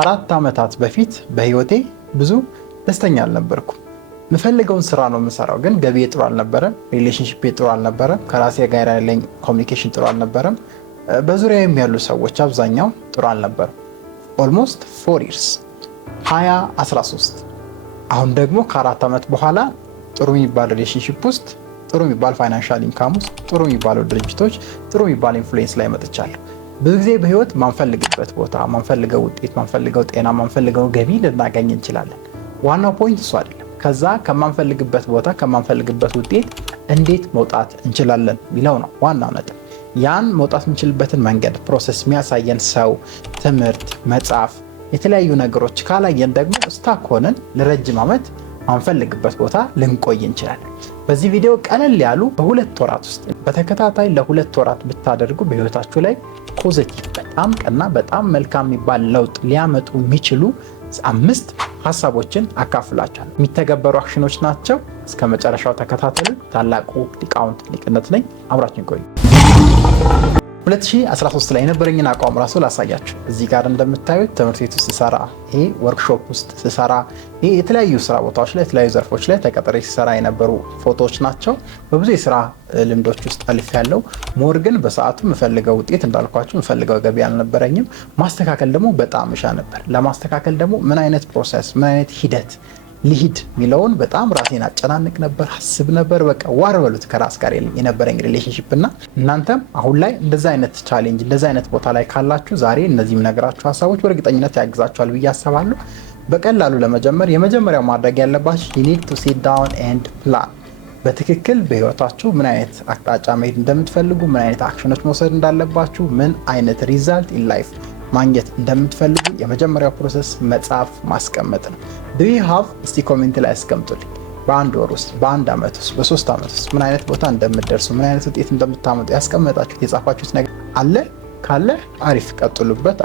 ከ4 ዓመታት በፊት በህይወቴ ብዙ ደስተኛ አልነበርኩም። የምፈልገውን ስራ ነው የምሰራው፣ ግን ገቢ ጥሩ አልነበረም። ሪሌሽንሺፕ ጥሩ አልነበረም። ከራሴ ጋር ያለኝ ኮሚኒኬሽን ጥሩ አልነበረም። በዙሪያዬም ያሉ ሰዎች አብዛኛው ጥሩ አልነበረም። ኦልሞስት 4 years 2013 አሁን ደግሞ ከ4 ዓመት በኋላ ጥሩ የሚባል ሪሌሽንሺፕ ውስጥ፣ ጥሩ የሚባል ፋይናንሻል ኢንካም ውስጥ፣ ጥሩ የሚባሉ ድርጅቶች፣ ጥሩ የሚባል ኢንፍሉዌንስ ላይ መጥቻለሁ። ብዙ ጊዜ በህይወት ማንፈልግበት ቦታ፣ ማንፈልገው ውጤት፣ ማንፈልገው ጤና፣ ማንፈልገው ገቢ ልናገኝ እንችላለን። ዋናው ፖይንት እሱ አይደለም። ከዛ ከማንፈልግበት ቦታ፣ ከማንፈልግበት ውጤት እንዴት መውጣት እንችላለን የሚለው ነው ዋናው ነጥብ። ያን መውጣት የምንችልበትን መንገድ ፕሮሰስ የሚያሳየን ሰው፣ ትምህርት፣ መጽሐፍ፣ የተለያዩ ነገሮች ካላየን ደግሞ ስታክ ሆነን ለረጅም ዓመት ማንፈልግበት ቦታ ልንቆይ እንችላለን። በዚህ ቪዲዮ ቀለል ያሉ በ2 ወራት ውስጥ በተከታታይ ለ2 ወራት ብታደርጉ በህይወታችሁ ላይ ፖዚቲቭ፣ በጣም ቀና፣ በጣም መልካም የሚባል ለውጥ ሊያመጡ የሚችሉ 5 ሀሳቦችን አካፍላችኋለሁ። የሚተገበሩ አክሽኖች ናቸው። እስከ መጨረሻው ተከታተሉ። ታላቁ ሊቃውንት ሊቅነት ነኝ። አብራችን ቆዩ። 2013 ላይ የነበረኝን አቋም ራሱ ላሳያችሁ። እዚህ ጋር እንደምታዩት ትምህርት ቤት ውስጥ ስሰራ፣ ይሄ ወርክሾፕ ውስጥ ስሰራ፣ ይሄ የተለያዩ ስራ ቦታዎች ላይ የተለያዩ ዘርፎች ላይ ተቀጥሬ ስሰራ የነበሩ ፎቶዎች ናቸው። በብዙ የስራ ልምዶች ውስጥ አልፍ ያለው ሞር ግን በሰዓቱ የምፈልገው ውጤት እንዳልኳችሁ የምፈልገው ገቢ አልነበረኝም። ማስተካከል ደግሞ በጣም እሻ ነበር። ለማስተካከል ደግሞ ምን አይነት ፕሮሰስ፣ ምን አይነት ሂደት ሊሂድ ሚለውን በጣም ራሴን አጨናንቅ ነበር፣ አስብ ነበር። በቃ ዋር በሉት ከራስ ጋር የነበረኝ ሪሌሽንሺፕ እና እናንተም አሁን ላይ እንደዛ አይነት ቻሌንጅ፣ እንደዛ አይነት ቦታ ላይ ካላችሁ ዛሬ እነዚህም ነገራችሁ ሀሳቦች በእርግጠኝነት ያግዛችኋል ብዬ አስባለሁ። በቀላሉ ለመጀመር የመጀመሪያው ማድረግ ያለባችሁ you need to sit down and plan። በትክክል በህይወታችሁ ምን አይነት አቅጣጫ መሄድ እንደምትፈልጉ፣ ምን አይነት አክሽኖች መውሰድ እንዳለባችሁ፣ ምን አይነት ሪዛልት ኢን ላይፍ ማግኘት እንደምትፈልጉ የመጀመሪያው ፕሮሰስ መጽሐፍ ማስቀመጥ ነው። do you have እስቲ ኮሜንት ላይ አስቀምጡልኝ። በ1 ወር ውስጥ፣ በ1 ዓመት ውስጥ፣ በ3 ዓመት ውስጥ ምን አይነት ቦታ እንደምትደርሱ፣ ምን አይነት ውጤት እንደምታመጡ ያስቀመጣችሁት የጻፋችሁት ነገር አለ? ካለ አሪፍ ቀጥሉበት።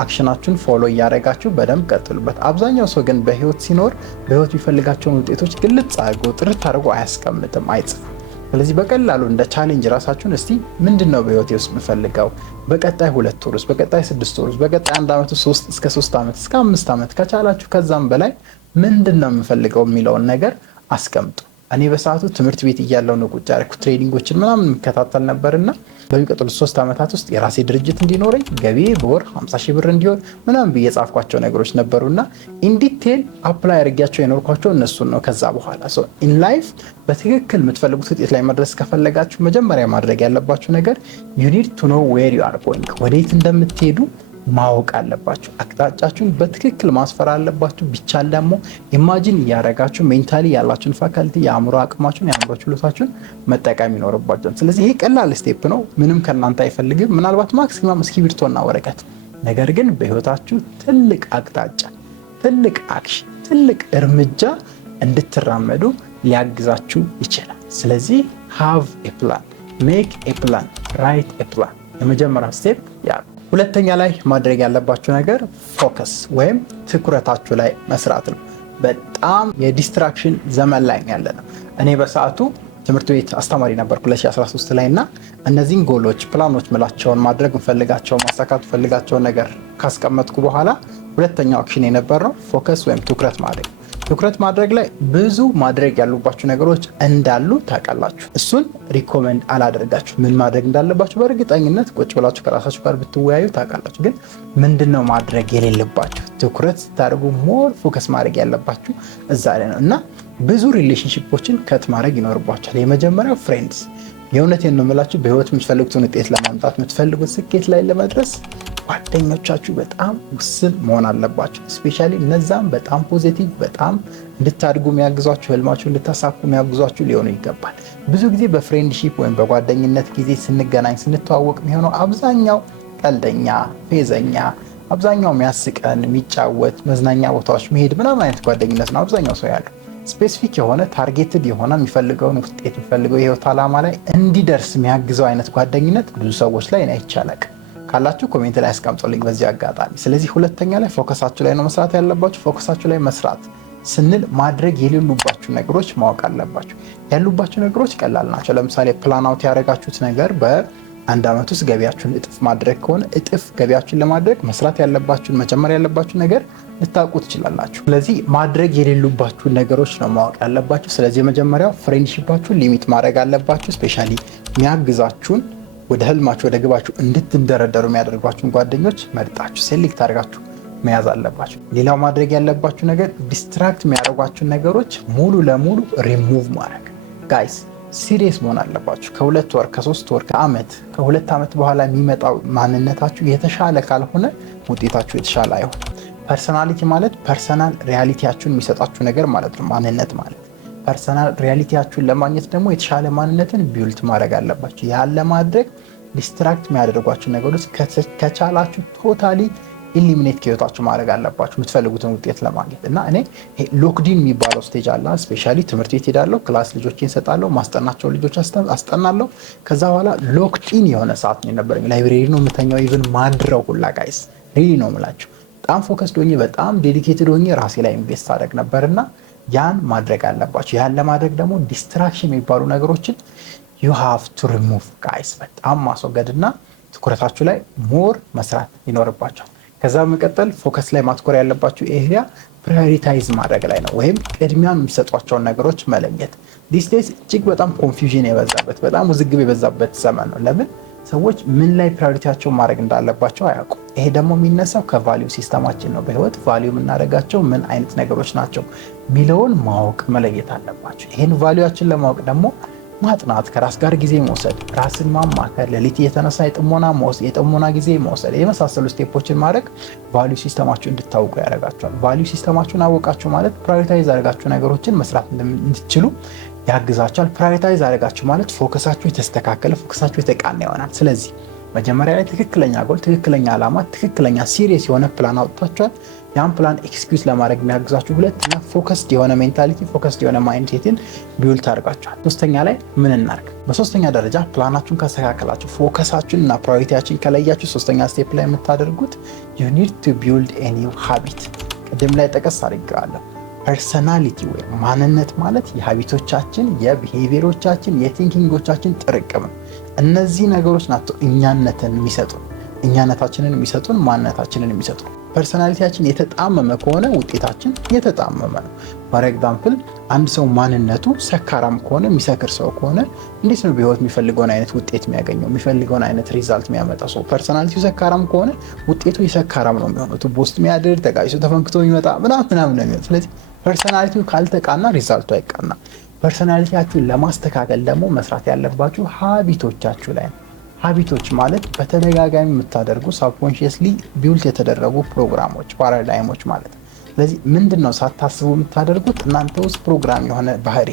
አክሽናችሁን ፎሎ እያደረጋችሁ በደንብ ቀጥሉበት። አብዛኛው ሰው ግን በህይወት ሲኖር በህይወት የሚፈልጋቸውን ውጤቶች ግልጽ አድርጎ ጥርት አድርጎ አያስቀምጥም፣ አይጽፍም። ስለዚህ በቀላሉ እንደ ቻሌንጅ ራሳችሁን እስቲ ምንድነው በህይወቴ ውስጥ የምፈልገው በቀጣይ 2 ወር ውስጥ፣ በቀጣይ 6 ወር ውስጥ፣ በቀጣይ 1 ዓመት ውስጥ፣ እስከ 3 ዓመት፣ እስከ 5 ዓመት ከቻላችሁ ከዛም በላይ ምንድነው የምፈልገው የሚለውን ነገር አስቀምጡ። እኔ በሰዓቱ ትምህርት ቤት እያለሁ ነው ቁጭ ያልኩት ትሬዲንጎችን ምናምን የምከታተል ነበርና በሚቀጥሉት 3 ዓመታት ውስጥ የራሴ ድርጅት እንዲኖረኝ ገቢ በወር 50 ሺህ ብር እንዲሆን ምናምን ብዬ ጻፍኳቸው ነገሮች ነበሩና ኢንዲቴል አፕላይ አድርጊያቸው የኖርኳቸው እነሱን ነው። ከዛ በኋላ ኢን ላይፍ በትክክል የምትፈልጉት ውጤት ላይ መድረስ ከፈለጋችሁ መጀመሪያ ማድረግ ያለባችሁ ነገር you need to know where you are going። ወዴት እንደምትሄዱ ማወቅ አለባችሁ። አቅጣጫችሁን በትክክል ማስፈር አለባችሁ። ቢቻል ደግሞ ኢማጂን እያደረጋችሁ ሜንታሊ ያላችሁን ፋካልቲ፣ የአእምሮ አቅማችሁን፣ የአእምሮ ችሎታችሁን መጠቀም ይኖርባችኋል። ስለዚህ ይሄ ቀላል ስቴፕ ነው። ምንም ከእናንተ አይፈልግም። ምናልባት ማክሲማም እስክሪብቶና ወረቀት። ነገር ግን በህይወታችሁ ትልቅ አቅጣጫ፣ ትልቅ አክሽን፣ ትልቅ እርምጃ እንድትራመዱ ሊያግዛችሁ ይችላል። ስለዚህ have a plan, make a plan, write a plan። የመጀመሪያው ስቴፕ ያ። ሁለተኛ ላይ ማድረግ ያለባችሁ ነገር ፎከስ ወይም ትኩረታችሁ ላይ መስራት ነው። በጣም የዲስትራክሽን ዘመን ላይ ያለ ነው። እኔ በሰዓቱ ትምህርት ቤት አስተማሪ ነበርኩ 2013 ላይ እና እነዚህን ጎሎች፣ ፕላኖች ምላቸውን ማድረግ እንፈልጋቸው፣ ማሳካት እንፈልጋቸው ነገር ካስቀመጥኩ በኋላ ሁለተኛው አክሽን የነበረው ፎከስ ወይም ትኩረት ማድረግ። ትኩረት ማድረግ ላይ ብዙ ማድረግ ያሉባችሁ ነገሮች እንዳሉ ታውቃላችሁ። እሱን ሪኮመንድ አላደርጋችሁ። ምን ማድረግ እንዳለባችሁ በእርግጠኝነት ቁጭ ብላችሁ ከራሳችሁ ጋር ብትወያዩ ታውቃላችሁ። ግን ምንድነው ማድረግ የሌለባችሁ? ትኩረት ስታደርጉ ሞር ፎከስ ማድረግ ያለባችሁ እዛ ላይ ነው እና ብዙ ሪሌሽንሺፖችን ከት ማድረግ ይኖርባችኋል። የመጀመሪያው ፍሬንድስ። የእውነቴን ነው የምላችሁ፣ በህይወት የምትፈልጉትን ውጤት ለማምጣት፣ የምትፈልጉት ስኬት ላይ ለመድረስ ጓደኞቻችሁ በጣም ውስን መሆን አለባቸው። ስፔሻሊ እነዛም በጣም ፖዚቲቭ፣ በጣም እንድታድጉ የሚያግዟችሁ፣ ህልማችሁ እንድታሳኩ የሚያግዟችሁ ሊሆኑ ይገባል። ብዙ ጊዜ በፍሬንድሺፕ ወይም በጓደኝነት ጊዜ ስንገናኝ ስንተዋወቅ የሚሆነው አብዛኛው ቀልደኛ፣ ፌዘኛ፣ አብዛኛው የሚያስቀን፣ የሚጫወት፣ መዝናኛ ቦታዎች መሄድ ምናምን አይነት ጓደኝነት ነው አብዛኛው ሰው ያለው። ስፔሲፊክ የሆነ ታርጌትድ የሆነ የሚፈልገውን ውጤት የሚፈልገው የህይወት ዓላማ ላይ እንዲደርስ የሚያግዘው አይነት ጓደኝነት ብዙ ሰዎች ላይ አይቻልም። ካላችሁ ኮሜንት ላይ አስቀምጡልኝ በዚህ አጋጣሚ። ስለዚህ ሁለተኛ ላይ ፎከሳችሁ ላይ ነው መስራት ያለባችሁ። ፎከሳችሁ ላይ መስራት ስንል ማድረግ የሌሉባችሁ ነገሮች ማወቅ አለባችሁ። ያሉባችሁ ነገሮች ቀላል ናቸው። ለምሳሌ ፕላን አውት ያደረጋችሁት ነገር አንድ አመት ውስጥ ገቢያችሁን እጥፍ ማድረግ ከሆነ እጥፍ ገቢያችሁን ለማድረግ መስራት ያለባችሁን መጨመር ያለባችሁ ነገር ልታውቁ ትችላላችሁ። ስለዚህ ማድረግ የሌሉባችሁን ነገሮች ነው ማወቅ ያለባችሁ። ስለዚህ የመጀመሪያው ፍሬንድሺፓችሁን ሊሚት ማድረግ አለባችሁ። ስፔሻሊ የሚያግዛችሁን ወደ ህልማችሁ ወደ ግባችሁ እንድትደረደሩ የሚያደርጓችሁን ጓደኞች መርጣችሁ ሴሌክት አድርጋችሁ መያዝ አለባችሁ። ሌላው ማድረግ ያለባችሁ ነገር ዲስትራክት የሚያደርጓችሁን ነገሮች ሙሉ ለሙሉ ሪሙቭ ማድረግ። ጋይስ ሲሪየስ መሆን አለባችሁ። ከ2 ወር ከ3 ወር ከአመት ከ2 ዓመት በኋላ የሚመጣው ማንነታችሁ የተሻለ ካልሆነ ውጤታችሁ የተሻለ አይሆን። ፐርሰናሊቲ ማለት ፐርሰናል ሪያሊቲያችሁን የሚሰጣችሁ ነገር ማለት ነው። ማንነት ማለት ፐርሰናል ሪያሊቲያችሁን ለማግኘት ደግሞ የተሻለ ማንነትን ቢውልት ማድረግ አለባችሁ። ያን ለማድረግ ዲስትራክት የሚያደርጓችሁ ነገሮች ከቻላችሁ ቶታሊ ኢሊሚኔት ከህይወታችሁ ማድረግ አለባችሁ የምትፈልጉትን ውጤት ለማግኘት። እና እኔ ሎክዲን የሚባለው ስቴጅ አለ። ስፔሻሊ ትምህርት ቤት ሄዳለሁ፣ ክላስ ልጆችን እሰጣለሁ፣ ማስጠናቸው ልጆች አስጠናለሁ። ከዛ በኋላ ሎክዲን የሆነ ሰዓት ነው የነበረኝ። ላይብሬሪ ነው የምተኛው፣ ኢቭን ማድረው ሁላ ጋይስ ሪሊ ነው የምላችሁ። በጣም ፎከስድ ሆኜ በጣም ዴዲኬትድ ሆኜ ራሴ ላይ ኢንቨስት አደረግ ነበርና ያን ማድረግ አለባችሁ። ያን ለማድረግ ደግሞ ዲስትራክሽን የሚባሉ ነገሮችን ዩ ሃቭ ቱ ሪሙቭ ጋይስ፣ በጣም ማስወገድና ትኩረታችሁ ላይ ሞር መስራት ይኖርባቸዋል። ከዛ በመቀጠል ፎከስ ላይ ማትኮር ያለባችሁ ኤሪያ ፕራዮሪታይዝ ማድረግ ላይ ነው፣ ወይም ቅድሚያ የሚሰጧቸውን ነገሮች መለየት። ዲስ ዴይስ እጅግ በጣም ኮንፊውዥን የበዛበት በጣም ውዝግብ የበዛበት ዘመን ነው። ለምን ሰዎች ምን ላይ ፕራዮሪቲያቸውን ማድረግ እንዳለባቸው አያውቁም። ይሄ ደግሞ የሚነሳው ከቫሊዩ ሲስተማችን ነው። በህይወት ቫሊዩ የምናደርጋቸው ምን አይነት ነገሮች ናቸው ሚለውን ማወቅ መለየት አለባቸው። ይህን ቫሊዩያችን ለማወቅ ደግሞ ማጥናት፣ ከራስ ጋር ጊዜ መውሰድ፣ ራስን ማማከር፣ ሌሊት የተነሳ የጥሞና ጊዜ መውሰድ የመሳሰሉ ስቴፖችን ማድረግ ቫሊዩ ሲስተማችሁ እንድታውቁ ያደርጋችኋል። ቫሊዩ ሲስተማችሁን አወቃችሁ ማለት ፕራዮሪታይዝ አድርጋችሁ ነገሮችን መስራት እንድትችሉ ያግዛችኋል። ፕራዮሪታይዝ አድርጋችሁ ማለት ፎከሳችሁ የተስተካከለ ፎከሳችሁ የተቃና ይሆናል። ስለዚህ መጀመሪያ ላይ ትክክለኛ ጎል፣ ትክክለኛ ዓላማ፣ ትክክለኛ ሲሪየስ የሆነ ፕላን አውጥታችኋል። ያን ፕላን ኤክስኪዩት ለማድረግ የሚያግዛችሁ ሁለተኛ ፎከስድ የሆነ ሜንታሊቲ፣ ፎከስድ የሆነ ማይንድሴትን ቢውልት አድርጋችኋል። ሶስተኛ ላይ ምን እናርግ? በሶስተኛ ደረጃ ፕላናችሁን ካስተካከላችሁ ፎከሳችሁን እና ፕራዮሪቲያችሁን ከለያችሁ ሶስተኛ ስቴፕ ላይ የምታደርጉት you need to build a new habit። ቅድም ላይ ጠቀስ አድርጌዋለሁ። ፐርሰናሊቲ ወይም ማንነት ማለት የሀቢቶቻችን፣ የቢሄቪየሮቻችን፣ የቲንኪንጎቻችን ጥርቅም ነው። እነዚህ ነገሮች ናቸው እኛነታችንን የሚሰጡን ማንነታችንን የሚሰጡን። ፐርሰናሊቲያችን የተጣመመ ከሆነ ውጤታችን የተጣመመ ነው። ፎር ኤግዛምፕል አንድ ሰው ማንነቱ ሰካራም ከሆነ የሚሰክር ሰው ከሆነ እንዴት ነው በህይወት የሚፈልገውን አይነት ውጤት የሚያገኘው የሚፈልገውን አይነት ሪዛልት የሚያመጣው? ሰው ፐርሰናሊቲው ሰካራም ከሆነ ውጤቱ የሰካራም ነው የሚሆነው። ቱቦ ውስጥ የሚያድር ተጋይሶ ተፈንክቶ የሚመጣ ምናምን ነው የሚሆነው። ስለዚህ ፐርሰናሊቲው ካልተቃና ሪዛልቱ አይቃና። ፐርሰናሊቲያችሁን ለማስተካከል ደግሞ መስራት ያለባችሁ ሀቢቶቻችሁ ላይ ነው። ሀቢቶች ማለት በተደጋጋሚ የምታደርጉ ሳብኮንሺየስሊ ቢውልት የተደረጉ ፕሮግራሞች፣ ፓራዳይሞች ማለት ነው። ስለዚህ ምንድነው ሳታስቡ የምታደርጉት እናንተ ውስጥ ፕሮግራም የሆነ ባህሪ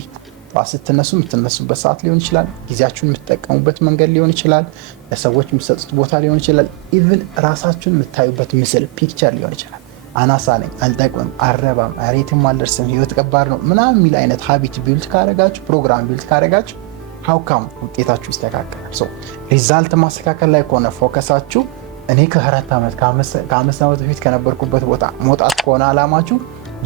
ስትነሱ የምትነሱበት ሰዓት ሊሆን ይችላል። ጊዜያችሁን የምትጠቀሙበት መንገድ ሊሆን ይችላል። ለሰዎች የምትሰጡት ቦታ ሊሆን ይችላል። ኢቭን ራሳችሁን የምታዩበት ምስል ፒክቸር ሊሆን ይችላል። አናሳ ነኝ፣ አልጠቅምም፣ አረባም፣ አሬትም አልደርስም፣ ህይወት ከባድ ነው ምናምን የሚል አይነት ሀቢት ቢውልት ካረጋችሁ፣ ፕሮግራም ቢውልት ካረጋችሁ ሀውካም ውጤታችሁ ይስተካከላል። ሪዛልት ማስተካከል ላይ ከሆነ ፎከሳችሁ እኔ ከ4 ዓመት ከ5 ዓመት በፊት ከነበርኩበት ቦታ መውጣት ከሆነ አላማችሁ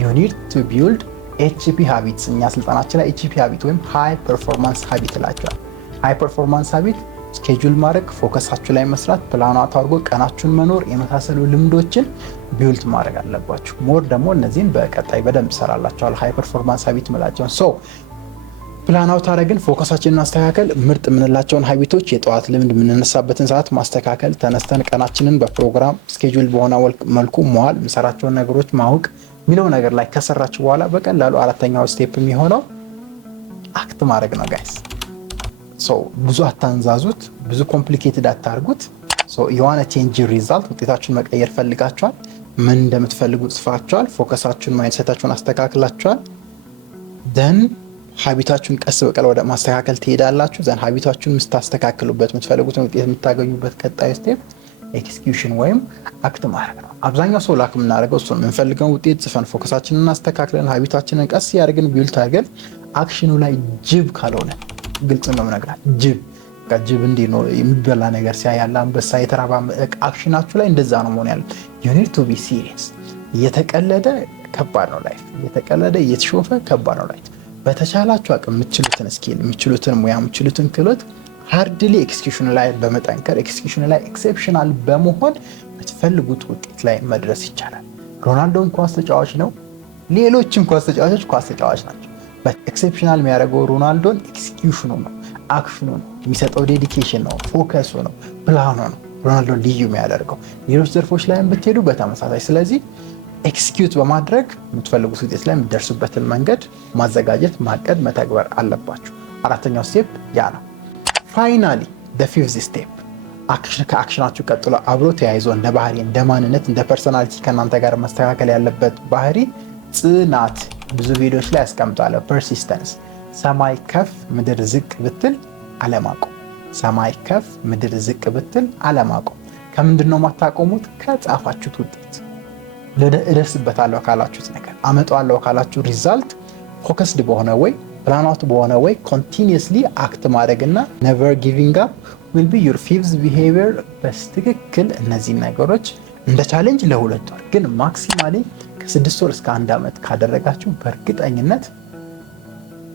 you need to build HP habits። እኛ ስልጠናችን ላይ HP habit ወይም high performance habit እላቸዋል። high performance habit ስኬጁል ማድረግ፣ ፎከሳችሁ ላይ መስራት፣ ፕላናት አድርጎ ቀናችሁን መኖር የመሳሰሉ ልምዶችን ቢውልት ማድረግ አለባችሁ። ሞር ደግሞ እነዚህን በቀጣይ በደንብ ይሰራላችኋል። high performance habit ምላቸውን ፕላን አውት አድርገን ፎከሳችንን ማስተካከል፣ ምርጥ የምንላቸውን ሀቢቶች የጠዋት ልምድ የምንነሳበትን ሰዓት ማስተካከል፣ ተነስተን ቀናችንን በፕሮግራም ስኬጁል በሆነ መልኩ መዋል፣ የምሰራቸውን ነገሮች ማወቅ የሚለው ነገር ላይ ከሰራችሁ በኋላ በቀላሉ አራተኛው ስቴፕ የሚሆነው አክት ማድረግ ነው ጋይስ። ብዙ አታንዛዙት፣ ብዙ ኮምፕሊኬትድ አታርጉት። የዋነ ቼንጅ ሪዛልት ውጤታችሁን መቀየር ፈልጋችኋል። ምን እንደምትፈልጉ ጽፋችኋል። ፎከሳችሁን ማይንድሴታችሁን አስተካክላችኋል። ደን ሀቢታችሁን ቀስ በቀል ወደ ማስተካከል ትሄዳላችሁ። ዘን ሀቢታችሁን የምታስተካክሉበት የምትፈልጉትን ውጤት የምታገኙበት ቀጣዩ ስቴፕ ኤክስኪዩሽን ወይም አክት ማድረግ ነው። አብዛኛው ሰው ላክ የምናደርገው እሱን የምንፈልገውን ውጤት ጽፈን ፎከሳችንን እናስተካክለን ሀቢታችንን ቀስ ያደርግን ቢውልት አድርገን አክሽኑ ላይ ጅብ ካልሆነ ግልጽ ነው የምነግራት። ጅብ እንዲህ ነው የሚበላ ነገር ሲያያለ አንበሳ የተራባ አክሽናችሁ ላይ እንደዛ ነው መሆን ያለ። you need to be serious። እየተቀለደ ከባድ ነው ላይፍ። እየተቀለደ እየተሾፈ ከባድ ነው ላይፍ። በተቻላችሁ አቅም የምትችሉትን ስኪል፣ የምትችሉትን ሙያ፣ የምትችሉትን ክህሎት ሃርድሊ ኤክስኪዩሽን ላይ በመጠንከር ኤክስኪዩሽን ላይ ኤክሴፕሽናል በመሆን የምትፈልጉት ውጤት ላይ መድረስ ይቻላል። ሮናልዶም ኳስ ተጫዋች ነው። ሌሎችም ኳስ ተጫዋቾች ኳስ ተጫዋች ናቸው። ኤክሴፕሽናል የሚያደርገው ሮናልዶን ኤክስኪዩሽኑ ነው፣ አክሽኑ ነው፣ የሚሰጠው ዴዲኬሽን ነው፣ ፎከሱ ነው፣ ፕላኑ ነው ሮናልዶን ልዩ የሚያደርገው። ሌሎች ዘርፎች ላይ ብትሄዱ በተመሳሳይ። ስለዚህ ኤክስኪዩት በማድረግ የምትፈልጉት ውጤት ላይ የምትደርሱበትን መንገድ ማዘጋጀት፣ ማቀድ፣ መተግበር አለባችሁ። አራተኛው ስቴፕ ያ ነው። ፋይናሊ ፊፍዝ ስቴፕ ከአክሽናችሁ ቀጥሎ አብሮ ተያይዞ እንደ ባህሪ፣ እንደ ማንነት፣ እንደ ፐርሶናሊቲ ከእናንተ ጋር መስተካከል ያለበት ባህሪ ጽናት። ብዙ ቪዲዮዎች ላይ ያስቀምጣለሁ። ፐርሲስተንስ። ሰማይ ከፍ ምድር ዝቅ ብትል አለማቆም። ሰማይ ከፍ ምድር ዝቅ ብትል አለማቆም። ከምንድን ነው የማታቆሙት? ከጻፋችሁት ውጤት። እደርስበታለሁ ካላችሁት ነገር፣ አመጣዋለሁ ካላችሁ ሪዛልት ፎከስድ በሆነ ወይ ፕላናቱ በሆነ ወይ ኮንቲኒየስሊ አክት ማድረግና never giving up will be your fifth behavior። በስትክክል እነዚህን ነገሮች እንደ ቻሌንጅ ለ2 ወር ግን ማክሲማሊ ከ6 ወር እስከ 1 ዓመት ካደረጋችሁ በእርግጠኝነት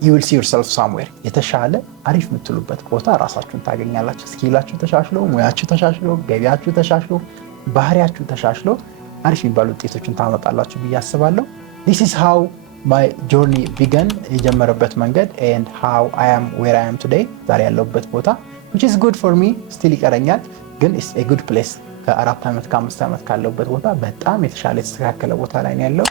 you will see yourself somewhere የተሻለ አሪፍ የምትሉበት ቦታ ራሳችሁን ታገኛላችሁ። ስኪላችሁ ተሻሽሎ፣ ሙያችሁ ተሻሽሎ፣ ገቢያችሁ ተሻሽሎ፣ ባህሪያችሁ ተሻሽሎ አሪፍ የሚባሉ ውጤቶችን ታመጣላችሁ ብዬ አስባለሁ። this is how my journey began። የጀመረበት መንገድ and how I am where I am today። ዛሬ ያለሁበት ቦታ which is good for me still ይቀረኛል፣ ግን it's a good place። ከ4 ዓመት ከ5 ዓመት ካለሁበት ቦታ በጣም የተሻለ የተስተካከለ ቦታ ላይ ነው ያለው።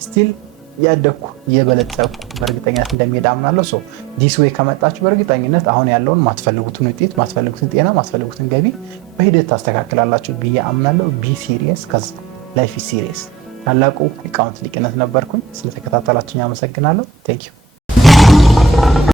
still ያደኩ የበለጸኩ በእርግጠኝነት እንደሚሄድ አምናለሁ። ሶ ዲስ ዌይ ከመጣችሁ በእርግጠኝነት አሁን ያለውን ማትፈልጉትን ውጤት፣ ማትፈልጉትን ጤና፣ ማትፈልጉትን ገቢ በሂደት ታስተካክላላችሁ ብዬ አምናለሁ። ቢ ሲሪየስ ከዚ ላይፍ ኢዝ ሲሪየስ። ታላቁ ሊቃውንት ሊቅነት ነበርኩኝ። ስለተከታተላችሁኝ አመሰግናለሁ። ቴንክ ዩ